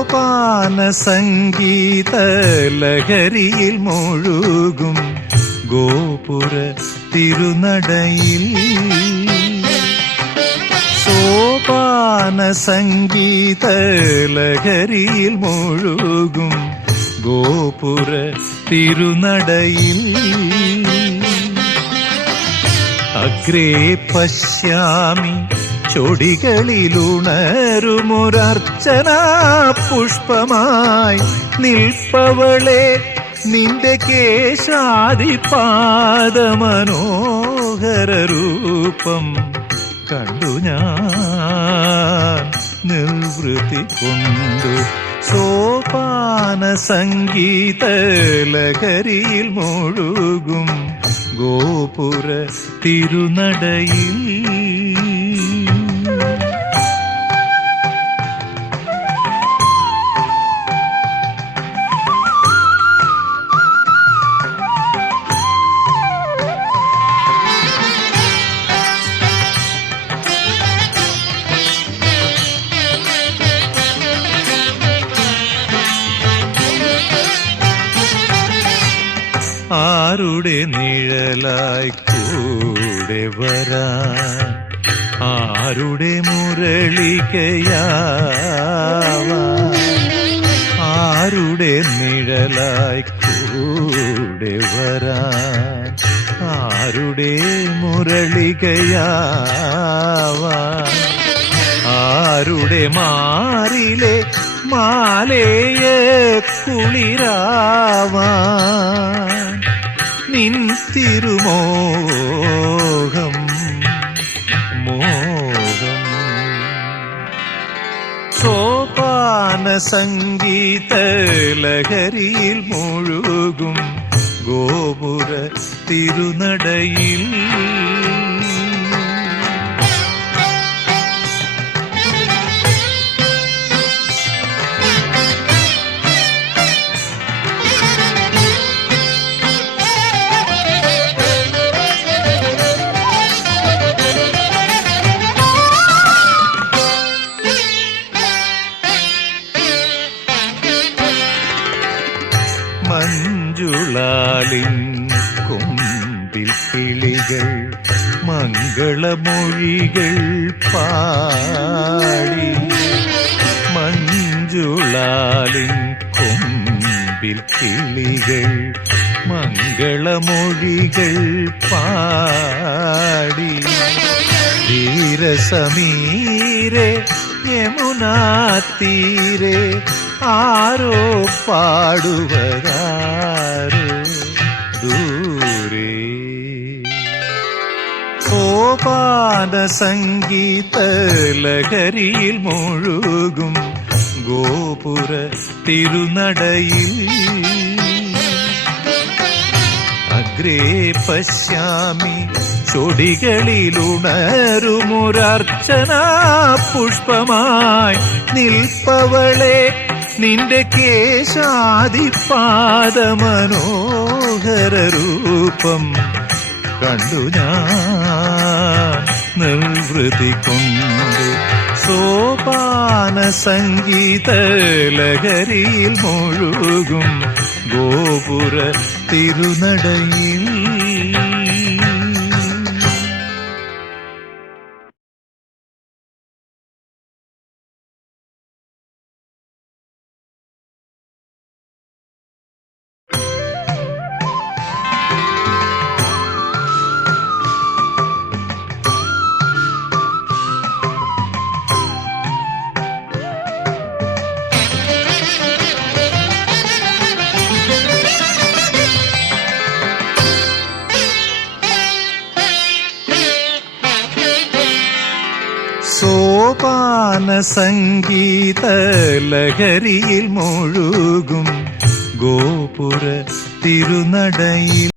സോപാന സംഗീത ലഹരിയിൽ മുഴുകും ഗോപുര തിരുനടയിൽ. സോപാന സംഗീത ലഹരിയിൽ മുഴുകും ഗോപുര തിരുനടയിൽ. അഗ്രേ പശ്യാമി ചൊടികളിലുണരുമൊരർച്ചന പുഷ്പമായി നിൽപ്പവളെ നിന്റെ കേശാദിപാദമനോഹര രൂപം കണ്ടു ഞാൻ നിർവൃത്തി കൊണ്ടു സോപാന സംഗീത ലഹരിയിൽ മുഴുകും ഗോപുര തിരുനടയിൽ ആരുടെ നിഴലായി കൂടെ വരാൻ? ആരുടെ മുരളികയാ ആരുടെ നിഴലായി കൂടെ വരാൻ? ആരുടെ മുരളികയാ ആരുടെ മാറിലെ മാലേയ കുളിരാവാൻ? നിൻ തിരുമോഹം മോഹം. സോപാന സംഗീത ലഹരിയിൽ മുഴുകും ഗോപുര തിരുനടയിൽ. മഞ്ജുളാലിൻ കൊമ്പിൽ കിളികൾ മംഗളമൊഴികൾ പാടി. മഞ്ജുളാലിൻ കൊമ്പിൽ കിളികൾ മംഗളമൊഴികൾ പാടി. ധീരസമീരെ യമുനാ തീരെ ആരോ പാടുവതാരോ ദൂരെ. സോപാന സംഗീത ലഹരിയിൽ മുഴുകും ഗോപുര തിരുനടയിൽ. അഗ്രേ പശ്യാമി ചൊടികളിലുണരുമൊരർച്ചന പുഷ്പമായി നിൽപ്പവളെ നിന്റെ കേശാദിപാദമനോഹര രൂപം കണ്ടു ഞാൻ നിർവൃതി കൊണ്ട്. സോപാന സംഗീത ലഹരിയിൽ മുഴുകും ഗോപുര തിരുനടയിൽ സോപാന സംഗീത ലഹരിയിൽ മുഴുകും ഗോപുര തിരുനടയിൽ